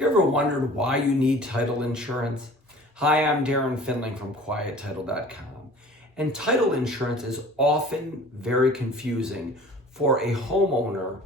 You ever wondered why you need title insurance? Hi, I'm Darren Findling from QuietTitle.com. And title insurance is often very confusing for a homeowner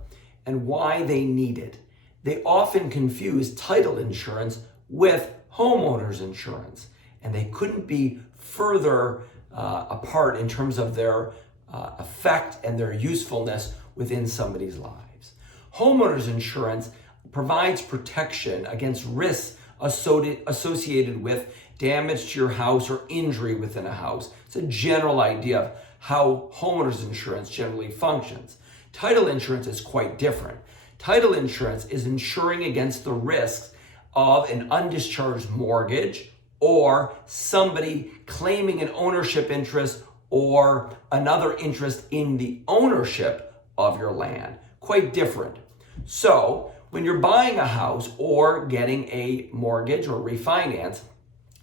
and why they need it. They often confuse title insurance with homeowner's insurance, and they couldn't be further apart in terms of their effect and their usefulness within somebody's lives. Homeowner's insurance provides protection against risks associated with damage to your house or injury within a house. It's a general idea of how homeowner's insurance generally functions. Title insurance is quite different. Title insurance is insuring against the risks of an undischarged mortgage or somebody claiming an ownership interest or another interest in the ownership of your land. Quite different. So, when you're buying a house or getting a mortgage or refinance,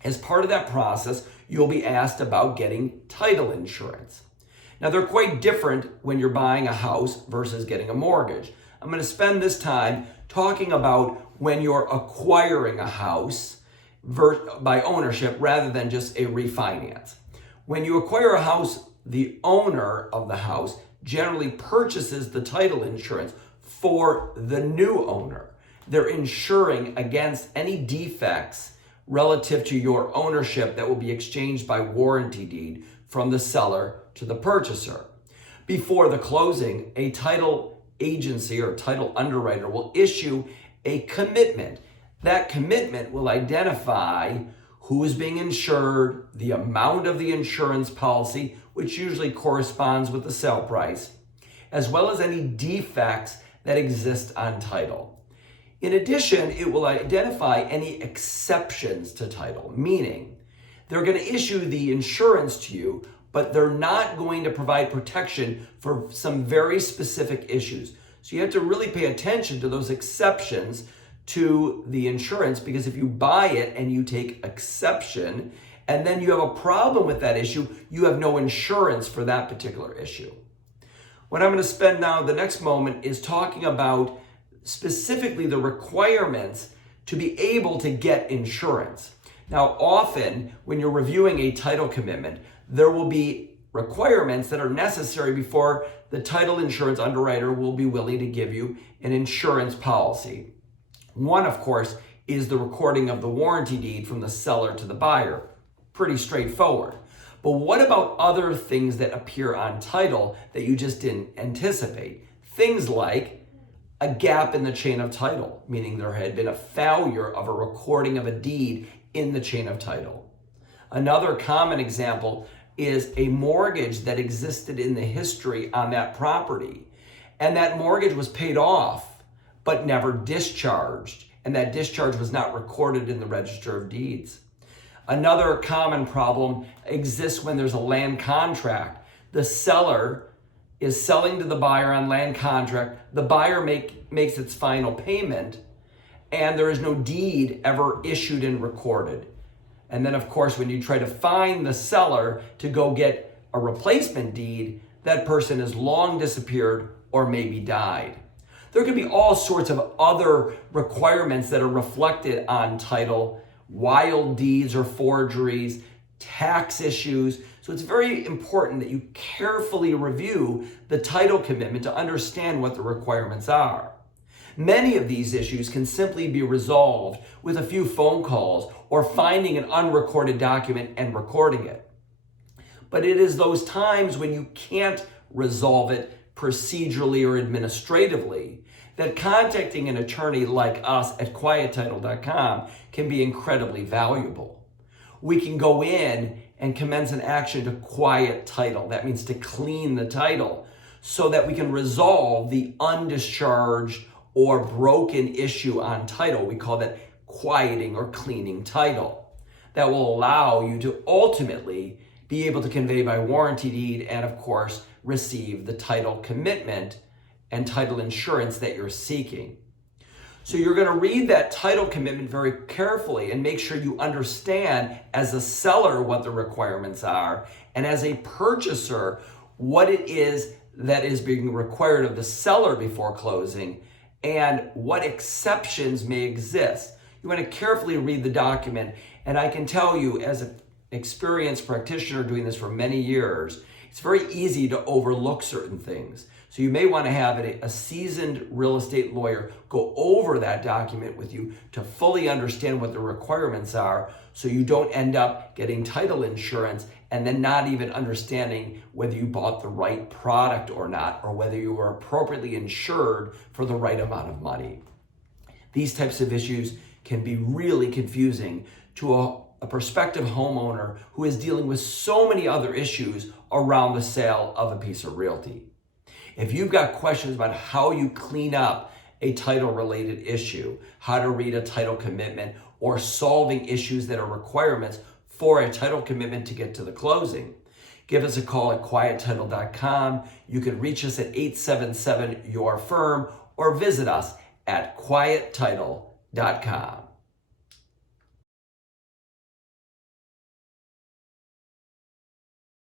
as part of that process, you'll be asked about getting title insurance. Now, they're quite different when you're buying a house versus getting a mortgage. I'm going to spend this time talking about when you're acquiring a house by ownership rather than just a refinance. When you acquire a house, the owner of the house generally purchases the title insurance for the new owner. They're insuring against any defects relative to your ownership that will be exchanged by warranty deed from the seller to the purchaser. Before the closing, a title agency or title underwriter will issue a commitment. That commitment will identify who is being insured, the amount of the insurance policy, which usually corresponds with the sale price, as well as any defects that exist on title. In addition, it will identify any exceptions to title, meaning they're going to issue the insurance to you, but they're not going to provide protection for some very specific issues. So you have to really pay attention to those exceptions to the insurance, because if you buy it and you take exception and then you have a problem with that issue, you have no insurance for that particular issue. What I'm going to spend now the next moment is talking about specifically the requirements to be able to get insurance. Now, often when you're reviewing a title commitment, there will be requirements that are necessary before the title insurance underwriter will be willing to give you an insurance policy. One, of course, is the recording of the warranty deed from the seller to the buyer. Pretty straightforward. But what about other things that appear on title that you just didn't anticipate? Things like a gap in the chain of title, meaning there had been a failure of a recording of a deed in the chain of title. Another common example is a mortgage that existed in the history on that property, and that mortgage was paid off but never discharged, and that discharge was not recorded in the Register of Deeds. Another common problem exists when there's a land contract. The seller is selling to the buyer on land contract. The buyer makes its final payment, and there is no deed ever issued and recorded. And then, of course, when you try to find the seller to go get a replacement deed, that person has long disappeared or maybe died. There could be all sorts of other requirements that are reflected on title, wild deeds or forgeries, tax issues. So it's very important that you carefully review the title commitment to understand what the requirements are. Many of these issues can simply be resolved with a few phone calls or finding an unrecorded document and recording it. But it is those times when you can't resolve it procedurally or administratively that contacting an attorney like us at QuietTitle.com can be incredibly valuable. We can go in and commence an action to quiet title. That means to clean the title so that we can resolve the undischarged or broken issue on title. We call that quieting or cleaning title. That will allow you to ultimately be able to convey by warranty deed and, of course, receive the title commitment and title insurance that you're seeking. So you're going to read that title commitment very carefully and make sure you understand as a seller what the requirements are, and as a purchaser what it is that is being required of the seller before closing and what exceptions may exist. You want to carefully read the document, and I can tell you as an experienced practitioner doing this for many years, it's very easy to overlook certain things. So you may want to have a seasoned real estate lawyer go over that document with you to fully understand what the requirements are, so you don't end up getting title insurance and then not even understanding whether you bought the right product or not, or whether you were appropriately insured for the right amount of money. These types of issues can be really confusing to a prospective homeowner who is dealing with so many other issues around the sale of a piece of realty. If you've got questions about how you clean up a title-related issue, how to read a title commitment, or solving issues that are requirements for a title commitment to get to the closing, give us a call at quiettitle.com. You can reach us at 877-YOUR-FIRM or visit us at quiettitle.com.